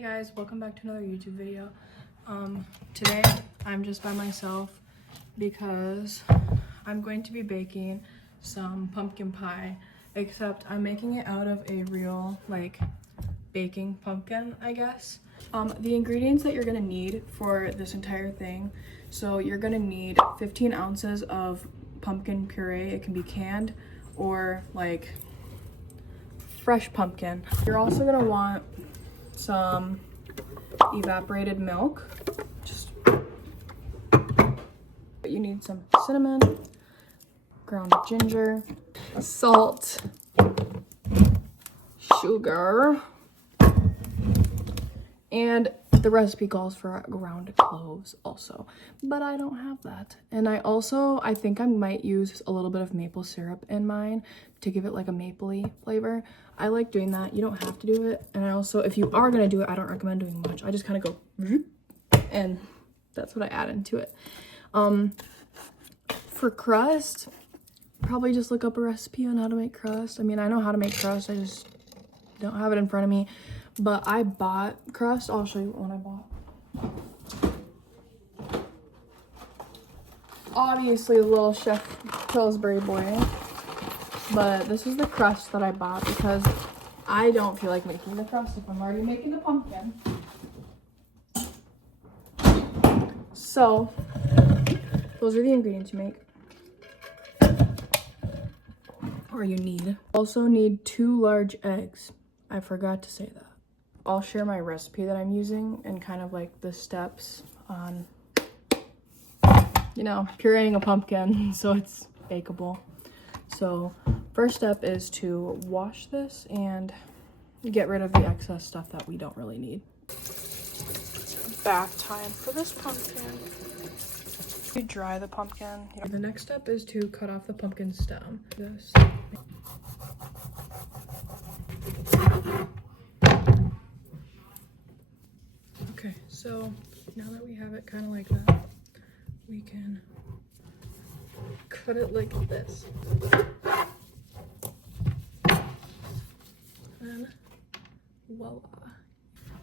Hey guys, welcome back to another YouTube video. Today I'm just by myself because I'm going to be baking some pumpkin pie, except I'm making it out of a real baking pumpkin, I guess. The ingredients that you're gonna need for this entire thing, so you're gonna need 15 ounces of pumpkin puree. It can be canned or fresh pumpkin. You're also gonna want some evaporated milk. You need some cinnamon, ground ginger, salt, sugar, and the recipe calls for ground cloves also, but I don't have that. And I think I might use a little bit of maple syrup in mine to give it like a mapley flavor. I like doing that. You don't have to do it. And I also, if you are gonna do it, I don't recommend doing much. I just kind of go and that's what I add into it. For crust, probably just look up a recipe on how to make crust. I mean, I know how to make crust, I just don't have it in front of me. But I bought crust. I'll show you what one I bought. Obviously, the little Chef Pillsbury boy. But this is the crust that I bought because I don't feel like making the crust if I'm already making the pumpkin. So, those are the ingredients you make. Or you need. Also need 2 large eggs. I forgot to say that. I'll share my recipe that I'm using and kind of like the steps on, pureeing a pumpkin so it's bakeable. So first step is to wash this and get rid of the excess stuff that we don't really need. Bath time for this pumpkin. You dry the pumpkin. The next step is to cut off the pumpkin stem. This. Okay, so now that we have it kind of like that, we can cut it like this. And voila.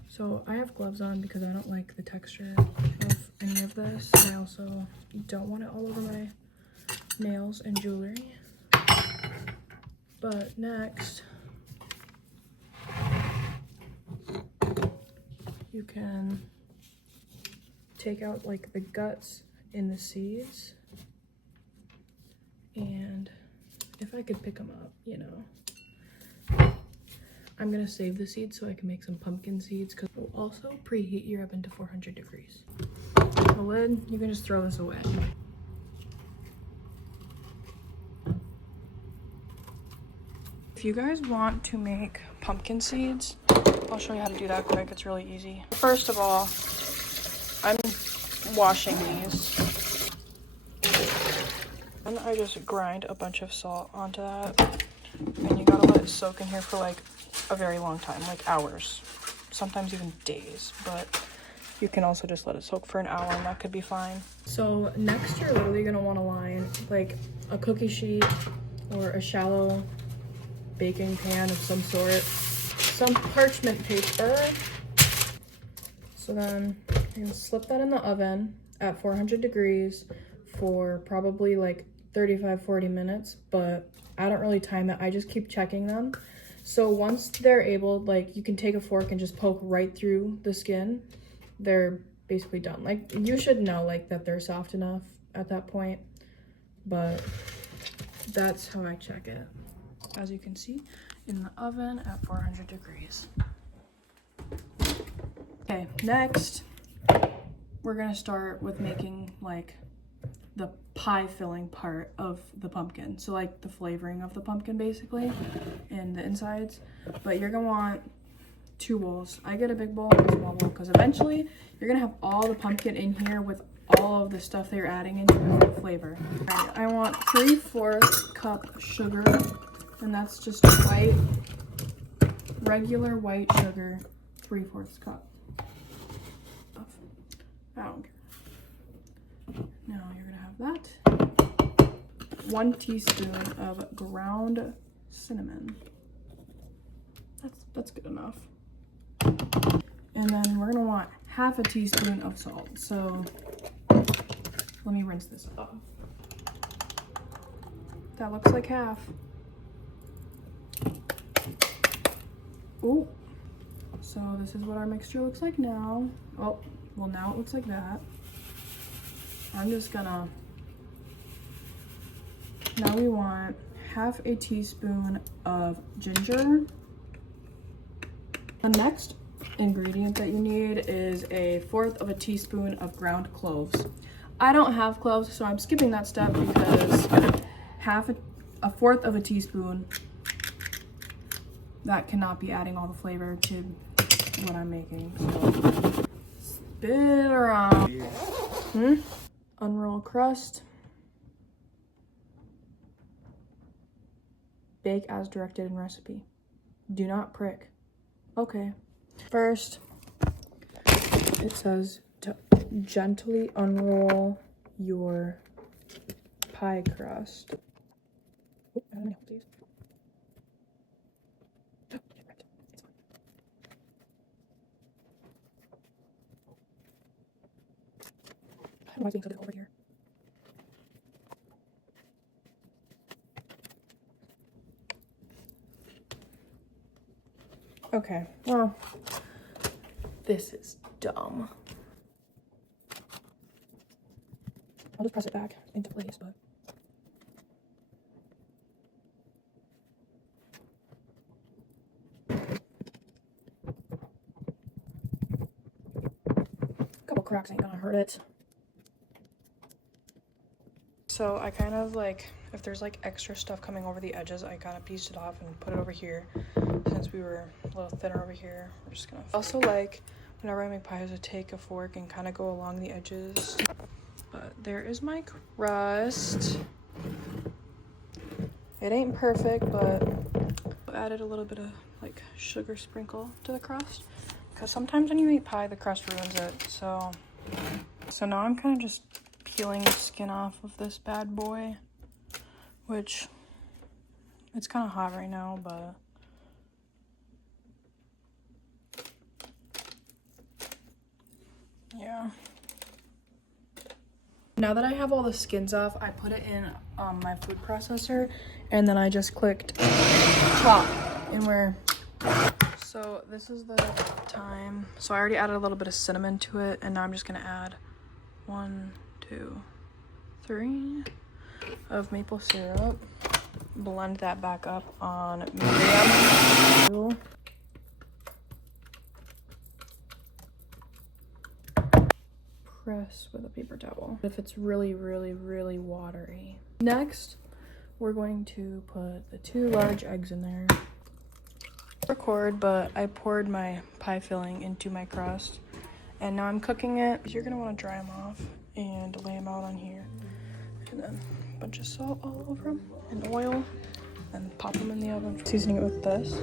So I have gloves on because I don't like the texture of any of this. I also don't want it all over my nails and jewelry. But next, you can take out the guts in the seeds, and if I could pick them up, I'm gonna save the seeds so I can make some pumpkin seeds, because we'll also preheat your oven to 400 degrees. The lid, you can just throw this away. If you guys want to make pumpkin seeds, I'll show you how to do that quick. It's really easy. First of all, I'm washing these. And I just grind a bunch of salt onto that. And you gotta let it soak in here for a very long time, hours, sometimes even days. But you can also just let it soak for an hour and that could be fine. So next you're literally gonna wanna line a cookie sheet or a shallow baking pan of some sort, some parchment paper. So then you can slip that in the oven at 400 degrees for probably 35-40 minutes, but I don't really time it. I just keep checking them. So once they're able, you can take a fork and just poke right through the skin, they're basically done. You should know that they're soft enough at that point, but that's how I check it. As you can see, in the oven at 400 degrees. Okay, next, we're gonna start with making the pie filling part of the pumpkin. So the flavoring of the pumpkin basically, and the insides. But you're gonna want 2 bowls. I get a big bowl and a small bowl because eventually you're gonna have all the pumpkin in here with all of the stuff that you're adding into the flavor. Right, I want 3/4 cup sugar. And that's just regular white sugar, 3/4 cup. I don't care. Now you're gonna have that. 1 teaspoon of ground cinnamon. That's good enough. And then we're gonna want half a teaspoon of salt. So let me rinse this up. That looks like half. Ooh. So this is what our mixture looks like now. Oh, well now it looks like that. I'm just gonna, now we want half a teaspoon of ginger. The next ingredient that you need is 1/4 of a teaspoon of ground cloves. I don't have cloves, so I'm skipping that step because a fourth of a teaspoon, that cannot be adding all the flavor to what I'm making. So spit it around. Unroll crust. Bake as directed in recipe. Do not prick. Okay. First, it says to gently unroll your pie crust. Oh, I don't know, please. Why is it being so difficult over here? Okay, well, this is dumb. I'll just press it back into place, but. A couple cracks ain't gonna hurt it. So I kind of like, if there's like extra stuff coming over the edges, I kind of pieced it off and put it over here. Since we were a little thinner over here, we're just gonna. Also, like, whenever I make pies, I take a fork and kind of go along the edges. But there is my crust. It ain't perfect, but I added a little bit of like sugar sprinkle to the crust because sometimes when you eat pie, the crust ruins it. So now I'm kind of just peeling the skin off of this bad boy, which it's kind of hot right now, but yeah. Now that I have all the skins off, I put it in my food processor, and then I just clicked chop, and so this is the time. So I already added a little bit of cinnamon to it, and now I'm just gonna add 1, 2, 3 of maple syrup. Blend that back up on medium. Press with a paper towel if it's really watery. Next, we're going to put the 2 large eggs in there. Record, but I poured my pie filling into my crust, and now I'm cooking it. You're gonna want to dry them off and lay them out on here, and then a bunch of salt all over them and oil, and pop them in the oven. Seasoning it with this.